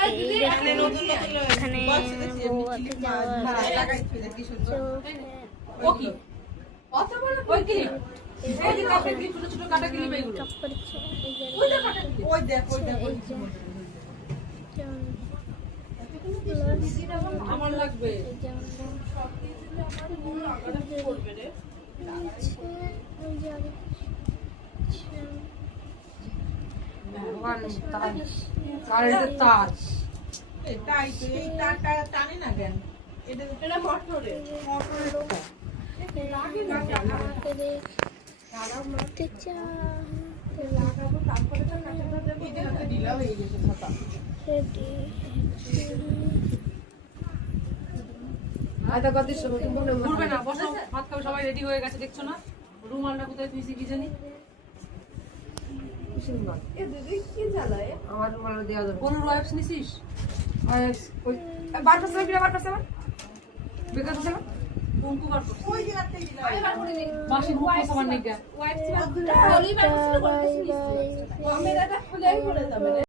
এখানে গোয়াতে আমার লাগবে তাজ এটাই তো এই তারটা টানে না কেন এটা মোটরে লাগে না ঢিলা হয়ে গেছে ছাতা ঘুরবে না বসো ভাত খাবে সবাই রেডি হয়ে গেছে দেখছো না রুমালটা কোথায় তুই কি জানি আমার রুমাল দেওয়া যাবে কোন ওয়াইপস নিছিস বার করছে বেকার করছে না কোনকু বার করছিস ওই জায়গাতেই দিলাম মাসি মুখ সামান নেই বাই বাই।